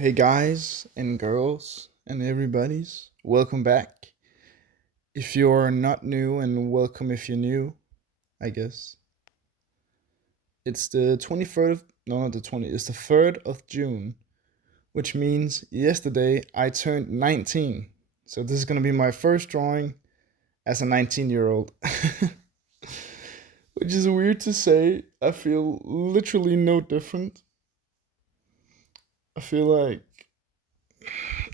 Hey guys and girls and everybody's, welcome back. If you're not new, and welcome if you're new, I guess. It's the 23rd of, no, not the 20th, it's the 3rd of June, which means yesterday I turned 19. So this is going to be my first drawing as a 19-year-old. Which is weird to say. I feel literally no different. I feel like,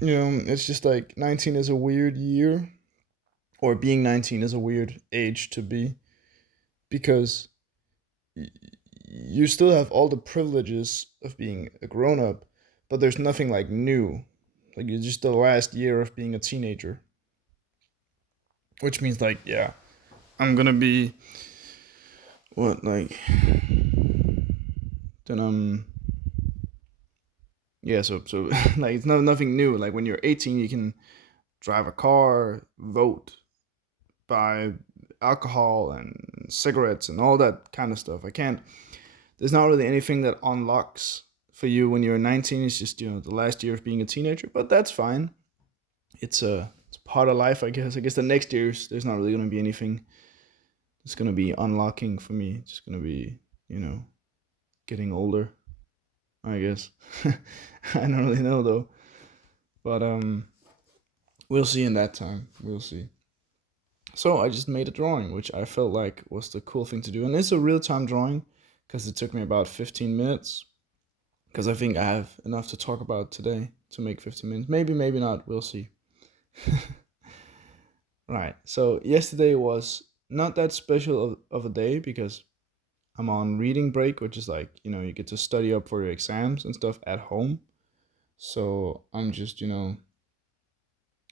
it's just like 19 is a weird year, or being 19 is a weird age to be, because you still have all the privileges of being a grown up, but there's nothing like new. Like, it's just the last year of being a teenager, which means, like, yeah, I'm gonna be what, like, then yeah, so like, it's nothing new. Like, when you're 18, you can drive a car, vote, buy alcohol and cigarettes and all that kind of stuff. I can't. There's not really anything that unlocks for you when you're 19. It's just, the last year of being a teenager, but that's fine. It's part of life, I guess. I guess the next years there's not really gonna be anything that's gonna be unlocking for me. It's just gonna be, getting older, I guess. I don't really know though, but we'll see in that time. We'll see. So I just made a drawing, which I felt like was the cool thing to do, and it's a real time drawing because it took me about 15 minutes. Because I think I have enough to talk about today to make 15 minutes. Maybe, maybe not. We'll see. Right. So yesterday was not that special of a day because I'm on reading break, which is like, you get to study up for your exams and stuff at home. So I'm just,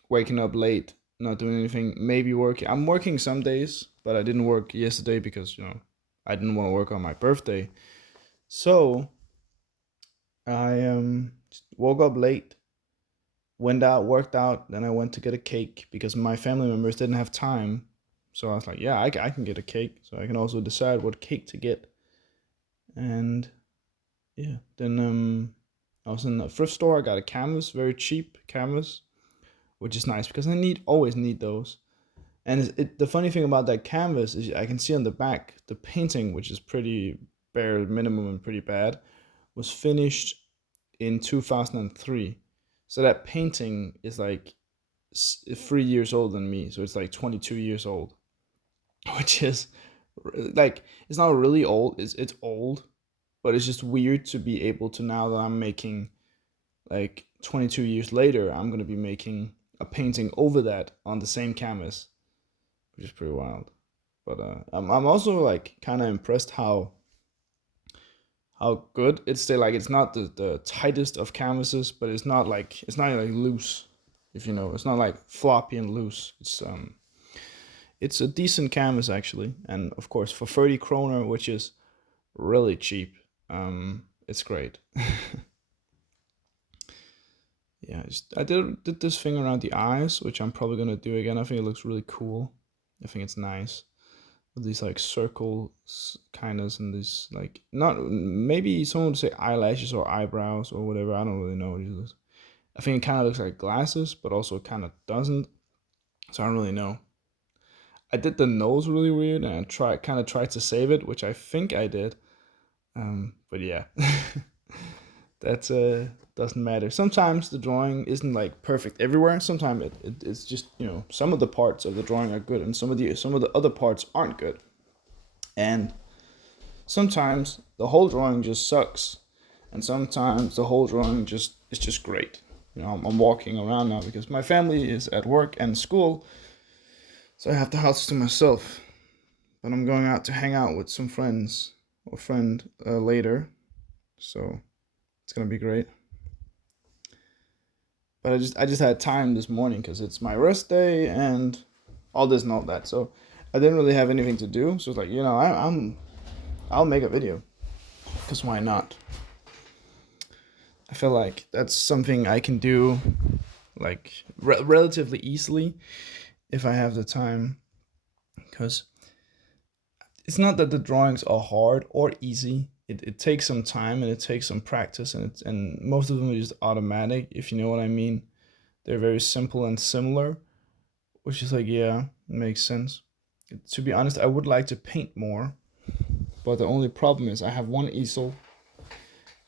waking up late, not doing anything, maybe working. I'm working some days, but I didn't work yesterday because, I didn't want to work on my birthday. So I woke up late, went out, worked out, then I went to get a cake because my family members didn't have time. So I was like, yeah, I can get a cake. So I can also decide what cake to get. And yeah, then I was in a thrift store. I got a canvas, very cheap canvas, which is nice because I always need those. And the funny thing about that canvas is I can see on the back the painting, which is pretty bare minimum and pretty bad, was finished in 2003. So that painting is like 3 years older than me. So it's like 22 years old, which is like, it's not really old. It's old, but it's just weird to be able to, now that I'm making, like, 22 years later, I'm gonna be making a painting over that on the same canvas, which is pretty wild. But I'm also like kind of impressed how good it's still. Like, it's not the tightest of canvases, but it's not like loose, if you know. It's not like floppy and loose. It's a decent canvas actually, and of course for 30 kroner, which is really cheap, it's great. Yeah, I did this thing around the eyes, which I'm probably gonna do again. I think it looks really cool. I think it's nice with these like circle kind of, and these, like, not, maybe someone would say eyelashes or eyebrows or whatever. I don't really know what it looks. I think it kind of looks like glasses, but also kind of doesn't. So I don't really know. I did the nose really weird, and I tried to save it, which I think I did. But yeah, that doesn't matter. Sometimes the drawing isn't like perfect everywhere. Sometimes it's just, some of the parts of the drawing are good, and some of the other parts aren't good. And sometimes the whole drawing just sucks, and sometimes the whole drawing just is just great. I'm walking around now because my family is at work and school, so I have the house to myself. But I'm going out to hang out with some friends or friend later, so it's gonna be great. But I just had time this morning because it's my rest day and all this and all that. So I didn't really have anything to do. So it's like, I'll make a video, because why not? I feel like that's something I can do, like, relatively easily if I have the time. Because it's not that the drawings are hard or easy. it takes some time and it takes some practice, and most of them are just automatic, if you know what I mean. They're very simple and similar, which is like, yeah, makes sense. To be honest, I would like to paint more, but the only problem is I have one easel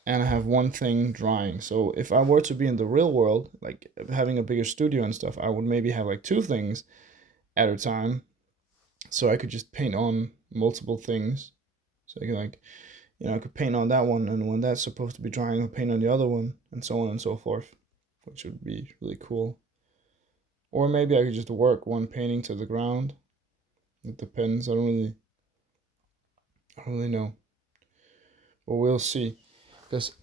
and I have one thing drying. So if I were to be in the real world, like having a bigger studio and stuff, I would maybe have like two things at a time, so I could just paint on multiple things. So I could like, I could paint on that one, and when that's supposed to be drying, I'll paint on the other one, and so on and so forth, which would be really cool. Or maybe I could just work one painting to the ground. It depends. I don't really know, but we'll see. Because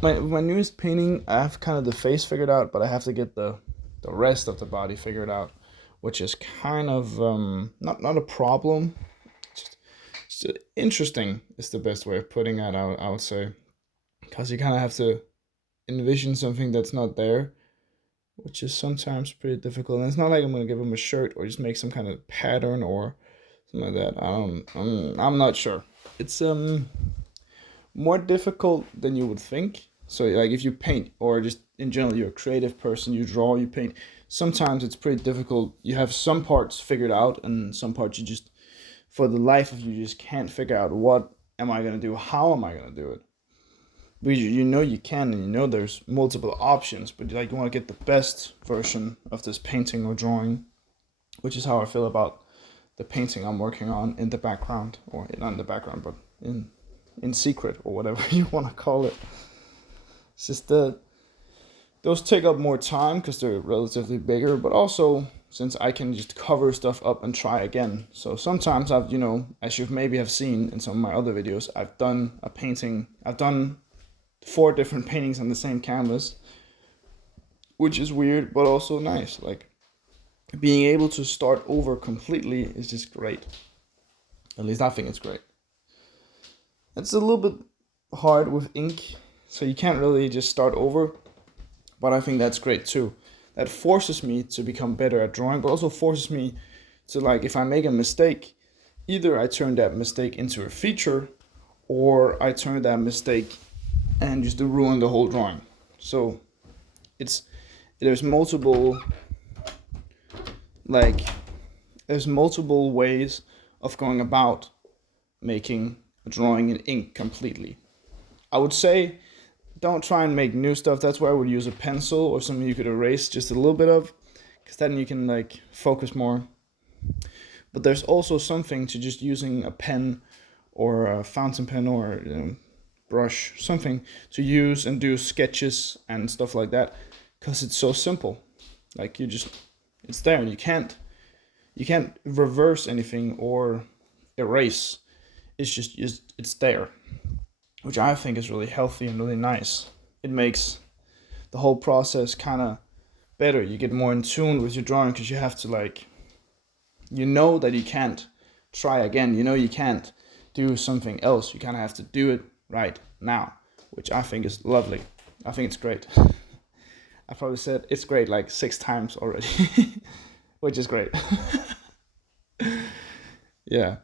my newest painting, I have kind of the face figured out, but I have to get the rest of the body figured out, which is kind of not a problem. Just interesting is the best way of putting that out, I would say, because you kind of have to envision something that's not there, which is sometimes pretty difficult. And it's not like I'm gonna give him a shirt or just make some kind of pattern or something like that. I'm not sure. It's more difficult than you would think. So like if you paint, or just in general you're a creative person, you draw, you paint, sometimes it's pretty difficult. You have some parts figured out and some parts you just, for the life of you, just can't figure out what am I gonna do, how am I gonna do it. But you know you can, and you know there's multiple options, but like you want to get the best version of this painting or drawing, which is how I feel about the painting I'm working on in the background, or not in the background, but in secret, or whatever you want to call it. It's just that those take up more time because they're relatively bigger, but also since I can just cover stuff up and try again. So sometimes I've, as you maybe have seen in some of my other videos, I've done 4 different paintings on the same canvas, which is weird, but also nice. Like, being able to start over completely is just great. At least I think it's great. It's a little bit hard with ink, so you can't really just start over, but I think that's great too. That forces me to become better at drawing, but also forces me to, like, if I make a mistake, either I turn that mistake into a feature, or I turn that mistake and just to ruin the whole drawing. So there's multiple ways of going about making a drawing in ink completely. I would say don't try and make new stuff. That's where I would use a pencil or something you could erase just a little bit of, because then you can like focus more. But there's also something to just using a pen or a fountain pen or brush, something to use and do sketches and stuff like that, because it's so simple. Like it's there, and you can't reverse anything or erase. It's there, which I think is really healthy and really nice. It makes the whole process kind of better. You get more in tune with your drawing because you have to that you can't try again. You can't do something else. You kind of have to do it right now, which I think is lovely. I think it's great. I probably said it's great like 6 times already, which is great. Yeah.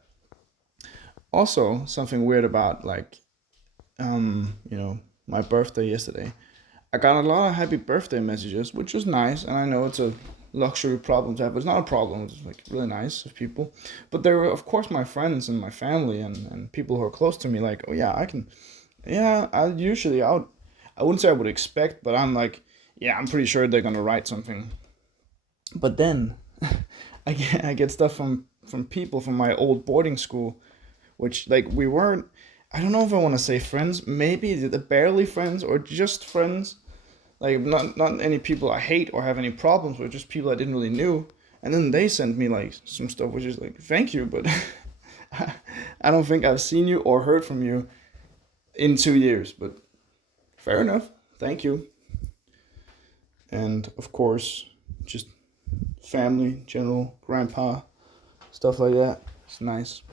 Also, something weird about my birthday yesterday. I got a lot of happy birthday messages, which was nice, and I know it's a luxury problem to have, but it's not a problem. It's like really nice of people. But there were, of course, my friends and my family and people who are close to me. Like, oh yeah, I can. Yeah, I wouldn't say I would expect, but I'm like, yeah, I'm pretty sure they're gonna write something. But then I get stuff from people from my old boarding school, which like we weren't. I don't know if I want to say friends. Maybe the barely friends or just friends. Like not any people I hate or have any problems with, just people I didn't really knew. And then they sent me like some stuff, which is like, thank you, but I don't think I've seen you or heard from you in 2 years. But fair enough, thank you. And of course, just family, general, grandpa, stuff like that. It's nice.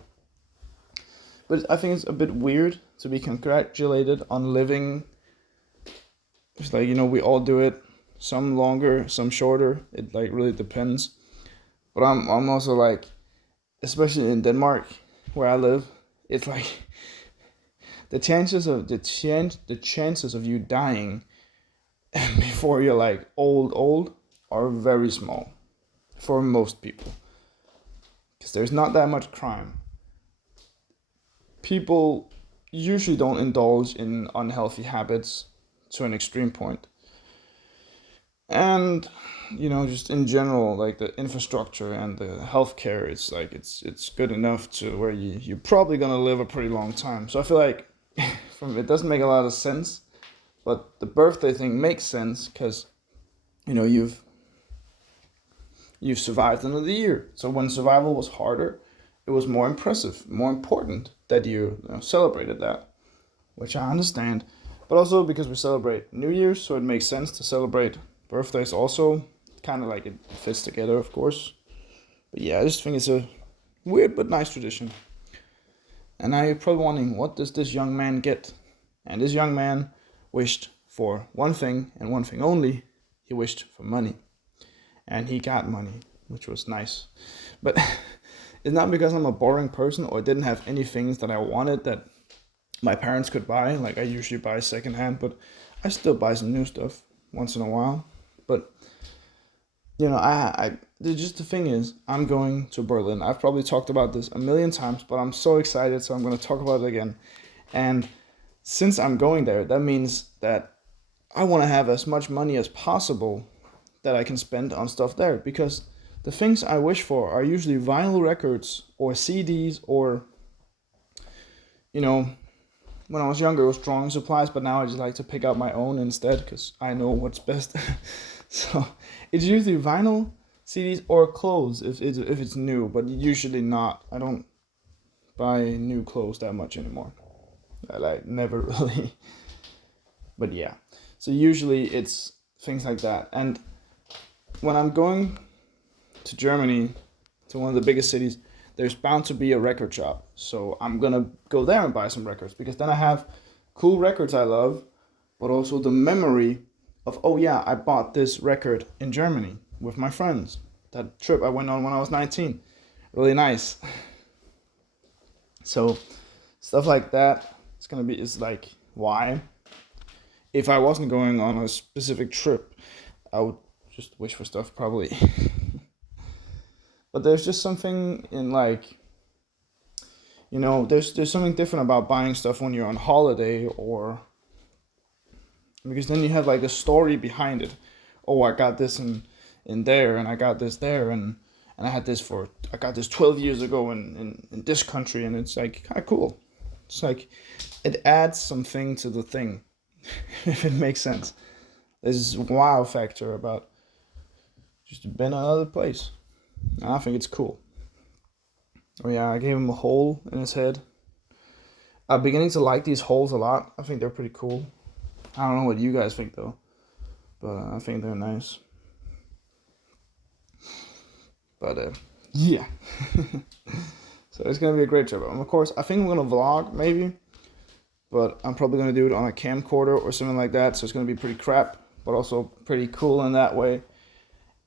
But I think it's a bit weird to be congratulated on living. It's like, we all do it. Some longer, some shorter. It like really depends. But I'm also like, especially in Denmark, where I live, it's like the chances of you dying before you're like old are very small for most people, because there's not that much crime. People usually don't indulge in unhealthy habits to an extreme point. And just in general, like the infrastructure and the healthcare, it's good enough to where you're probably gonna live a pretty long time. So I feel like it doesn't make a lot of sense, but the birthday thing makes sense because you've survived another year. So when survival was harder, it was more impressive, more important that you celebrated that, which I understand. But also because we celebrate New Year's, so it makes sense to celebrate birthdays also. Kind of like it fits together, of course. But yeah, I just think it's a weird but nice tradition. And now you're probably wondering, what does this young man get? And this young man wished for one thing and one thing only. He wished for money. And he got money, which was nice. But it's not because I'm a boring person or didn't have any things that I wanted that my parents could buy. Like I usually buy secondhand, but I still buy some new stuff once in a while. But just the thing is, I'm going to Berlin. I've probably talked about this a million times, but I'm so excited, so I'm going to talk about it again. And since I'm going there, that means that I want to have as much money as possible that I can spend on stuff there, because the things I wish for are usually vinyl records or CDs or, when I was younger, it was drawing supplies, but now I just like to pick out my own instead because I know what's best. So it's usually vinyl, CDs, or clothes if it's new, but usually not. I don't buy new clothes that much anymore. I like never really. But yeah, so usually it's things like that. And when I'm going to Germany, to one of the biggest cities, there's bound to be a record shop. So I'm gonna go there and buy some records, because then I have cool records I love, but also the memory of, oh yeah, I bought this record in Germany with my friends. That trip I went on when I was 19. Really nice. So stuff like that is like why. If I wasn't going on a specific trip, I would just wish for stuff probably. But there's just something in like, there's something different about buying stuff when you're on holiday, or because then you have like a story behind it. Oh, I got this in there, and I got this there, and I got this 12 years ago in this country, and it's like kind of cool. It's like it adds something to the thing, if it makes sense. There's this wow factor about just being another place. And I think it's cool. Oh yeah, I gave him a hole in his head. I'm beginning to like these holes a lot. I think they're pretty cool. I don't know what you guys think though, but I think they're nice. But yeah. So it's gonna be a great trip. Of course, I think I'm gonna vlog maybe, but I'm probably gonna do it on a camcorder or something like that. So it's gonna be pretty crap, but also pretty cool in that way.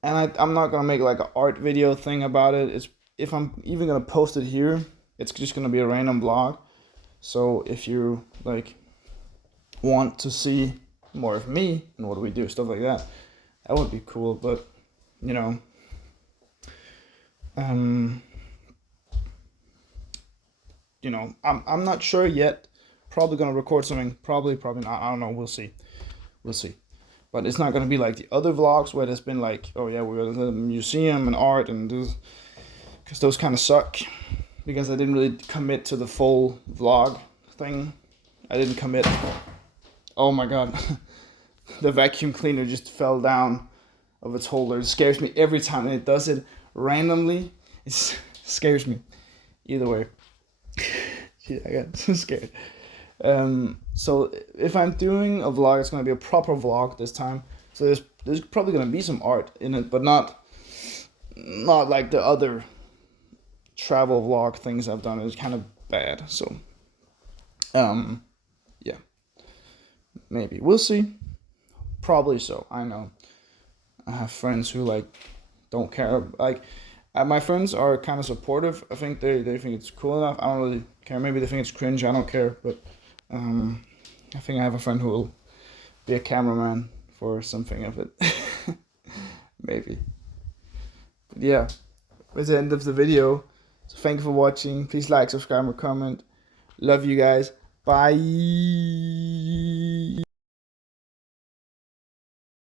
And I'm not gonna make like an art video thing about it. If I'm even gonna post it here, it's just gonna be a random vlog. So if you like want to see more of me and what do we do, stuff like that, that would be cool. But I'm not sure yet. Probably gonna record something. Probably not. I don't know. We'll see. But it's not gonna be like the other vlogs where there's been like, oh yeah, we're at the museum and art and this, because those kind of suck. Because I didn't really commit to the full vlog thing. I didn't commit. Oh my god. The vacuum cleaner just fell down of its holder. It scares me every time, and it does it randomly. It scares me. Either way. Shit, I got so scared. So if I'm doing a vlog, it's gonna be a proper vlog this time. So there's probably gonna be some art in it, but not like the other travel vlog things I've done. It's kind of bad. So yeah, maybe we'll see. Probably so. I know. I have friends who like don't care. Like my friends are kind of supportive. I think they think it's cool enough. I don't really care. Maybe they think it's cringe. I don't care. But I think I have a friend who will be a cameraman for something of it. Maybe. But yeah, that's the end of the video. So thank you for watching. Please like, subscribe, or comment. Love you guys. Bye.